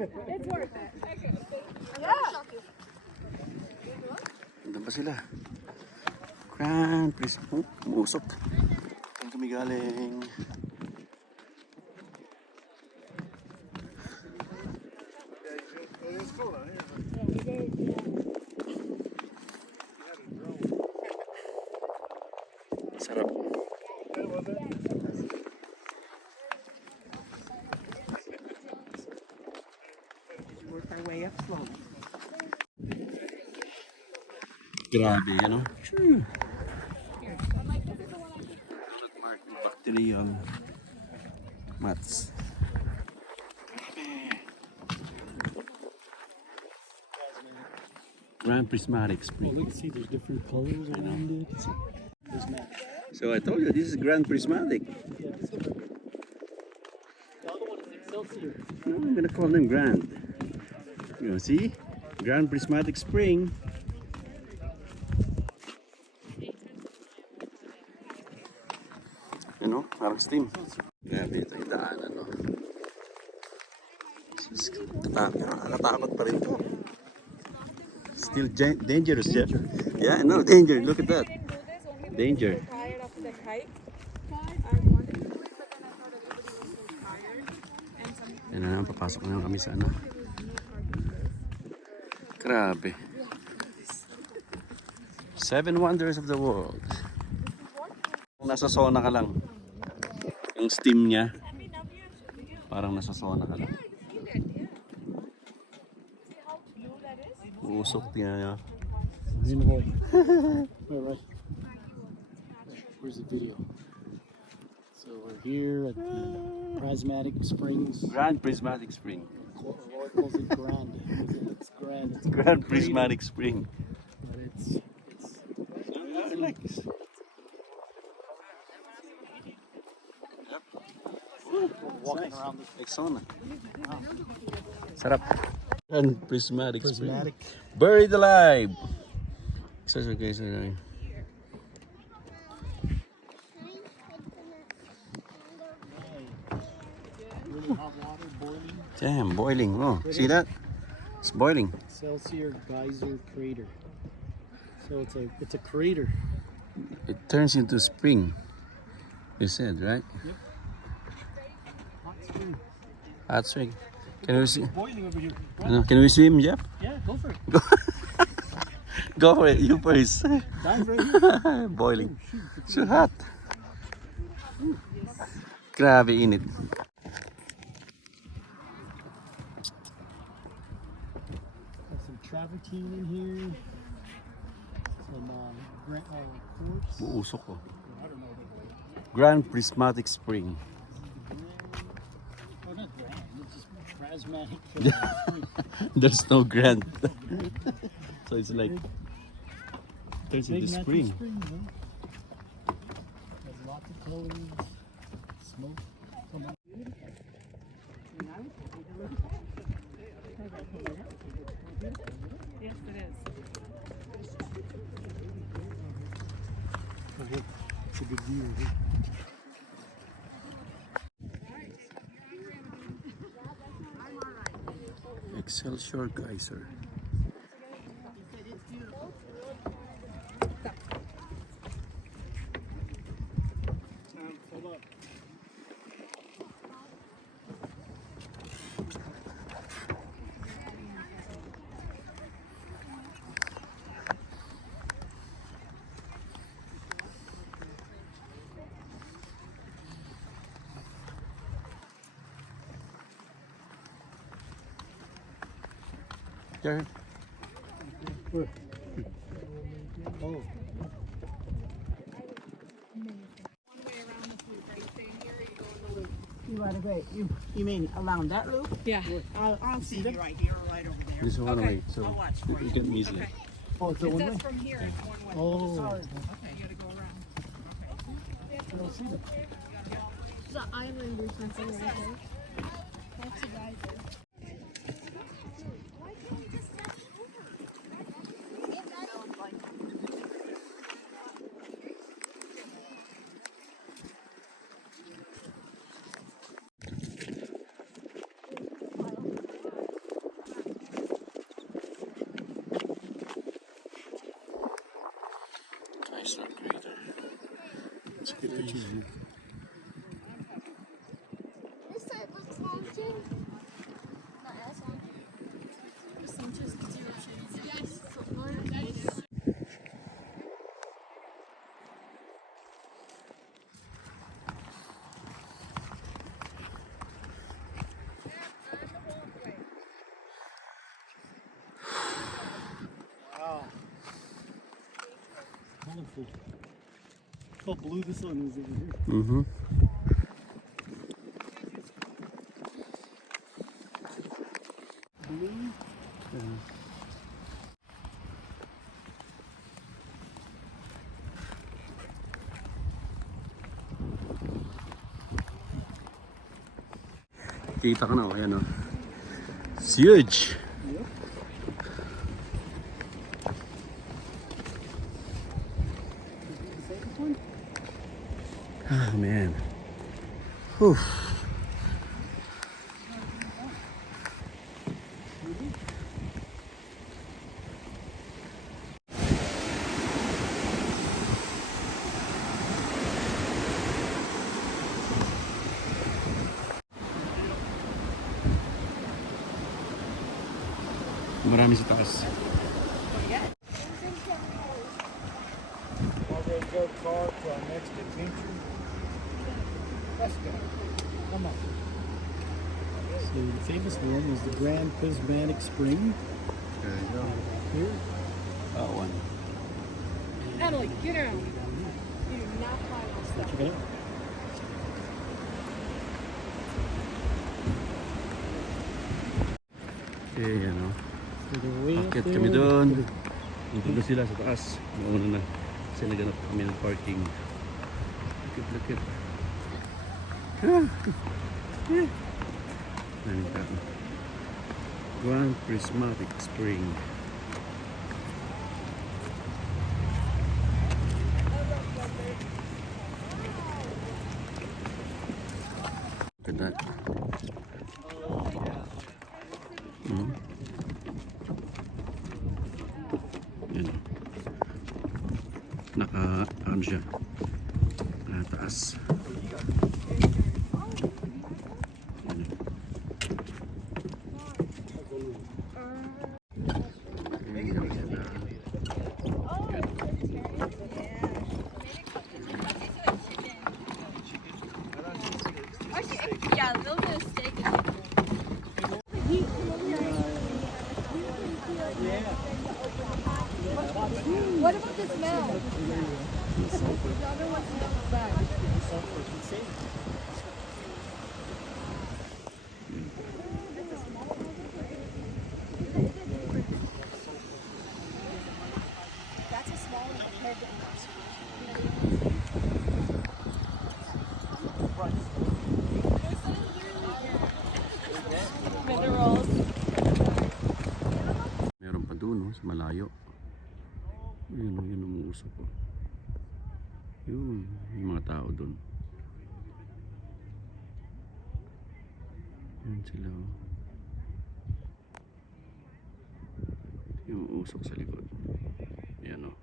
It's worth it. Yeah. Nandun pa sila. Grand Prismatic. Musok. Saan kami galing? Sarap. Work our way up slowly. Grabe, ano? Bacterial mats. Grand Prismatic Spring. Oh, look, see, there's different colors around it. So I told you, this is Grand Prismatic. The other one is Excelsior. No, I'm gonna call them Grand. You know, see? Grand Prismatic Spring. You know, parang steam. Grabe ito yung daanan, no? Nakatakot pa rin to. Still dangerous, yeah. Yeah, no, danger. Look at that. Danger. Tired after the hike. I wanted to do it, but then I thought everybody was so tired. And some Yan na naman, papasok na kami sa ano. Grabe. 7 wonders of the world. Nasa sauna ka lang. Yung steam niya. Parang nasa sauna ka lang. Usok niya. In the boy. Right. Where's the video? So we're here at the Prismatic Springs. Grand Prismatic Spring. Roy calls it grand. It's grand. It's Grand Prismatic Spring. But it's Relax. walking around the Like sauna. Sarap. Grand Prismatic Spring. Prismatic. Buried alive. Okay. Really hot water boiling. Damn, boiling. Oh, see that? It's boiling. Excelsior Geyser Crater. So it's a crater. It turns into spring. You said, right? Yep. Hot spring. Hot spring. Can we see? Boiling over here. Ano, can we swim, Jeff? Yeah, go for it. Go for it. You first. Dive right here. Boiling. So hot. Grabe init. Got some travertine in here. Some quartz. Uusok ko. I don't know the Grand Prismatic Spring. Oh, not grand. It's just prismatic. There's no grand. So it's like turns Big into natural spring. Huh? Has lots of colors. Smoke. Come on. yes, it is. It's a good view. Excelsior Geyser. Hold up. Jared. Where? Oh. One way around this loop. Are you staying here or are you going the loop? You want to go? You mean around that loop? Yeah. I'll see you right here or right over there. This is one Okay. way, so I'll watch for you can easily. Okay. Oh, it's a It one says way? from here it's one way. Oh. Sorry. Okay, you gotta go around. I don't see that. The island or something right there. That's a geyser. Get pictures of you. This side looks long too. Not as long. Yes, so nice. Wow. Colorful. How blue the sun is over here. Mm-hmm. Blue. Kita ko na, ayan o. It's huge! Yep. The second one? Ah, man. Whew. Marami sa taas. Already go car to our next adventure. Let's go. Come on. So the famous one is the Grand Prismatic Spring. There you go. Here. That one. Natalie, get out. You do not buy this stuff. Check it out. Okay, yan o. So they're way up Akit there. kami doon. Nandun na sila sa taas. Mauna na. Kasi naganap kami ng parking. Look it. Nandun. Grand Prismatic Spring. Look at that. Mm. Yan. Ano siya? Taas. Yan. Yeah, a little bit of steak. What about the smell? The other one smells bad. That's a small one compared to minerals. Meron pa doon, no, sa malayo. Yun ang umuusap po. Yun, yung mga tao doon. Yun sila. Yung usok sa likod. Yan o.